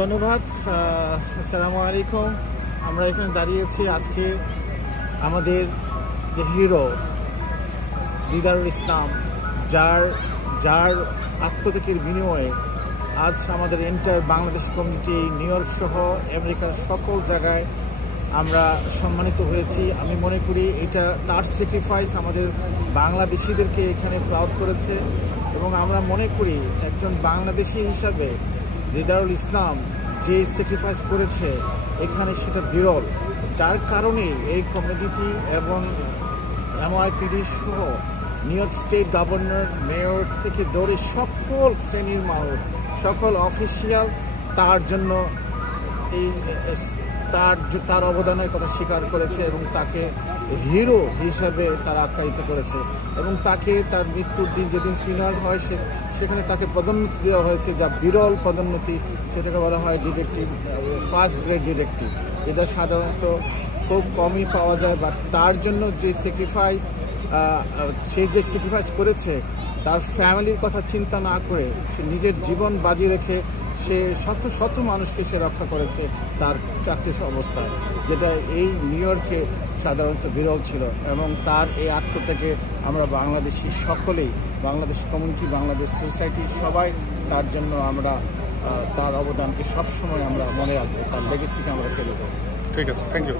ধন্যবাদ। আসসালামু আলাইকুম। আমরা এখানে দাঁড়িয়েছি আজকে আমাদের যে হিরো দিদারুল ইসলাম, যার আত্মত্যাগের বিনিময়ে আজ আমাদের enter Bangladesh community new York সহ আমেরিকার সকল জায়গায় আমরা সম্মানিত হয়েছি। আমি মনে করি এটা তার স্যাক্রিফাইস আমাদের বাংলাদেশিদেরকে এখানে প্রাউড করেছে এবং আমরা মনে করি একজন বাংলাদেশি হিসাবে দিদারুল ইসলাম যে স্যাক্রিফাইস করেছে এখানে সেটা বিরল। যার কারণে এই কমিউনিটি এবং NYPD সহ new York state governor, mayor থেকে ধরে সকল শ্রেণীর মানুষ, সকল অফিসিয়াল তার জন্য তার অবদানের কথা স্বীকার করেছে এবং তাকে হিরো হিসাবে তারা আখ্যায়িত করেছে এবং তাকে তার মৃত্যুর দিন যেদিন ফিনাল হয় সেখানে তাকে পদোন্নতি দেওয়া হয়েছে, যা বিরল পদোন্নতি। সেটাকে বলা হয় ডিটেকটিভ, ফার্স্ট গ্রেড ডিটেকটিভ। এটা সাধারণত খুব কমই পাওয়া যায়। বাট তার জন্য যে স্যাক্রিফাইস, সে যে স্যাক্রিফাইস করেছে, তার ফ্যামিলির কথা চিন্তা না করে সে নিজের জীবন বাজি রেখে সে শত শত মানুষকে সে রক্ষা করেছে তার চাকরির অবস্থায়, যেটা এই নিউ ইয়র্কে সাধারণত বিরল ছিল। এবং তার এই আত্মত্যাগে আমরা বাংলাদেশি সকলেই, বাংলাদেশ কমিউনিটি, বাংলাদেশ সোসাইটি সবাই তার জন্য আমরা তার অবদানকে সবসময় আমরা মনে রাখবো, তার লেগেসিকে আমরা ফেলে দেবো। ঠিক আছে, থ্যাংক ইউ।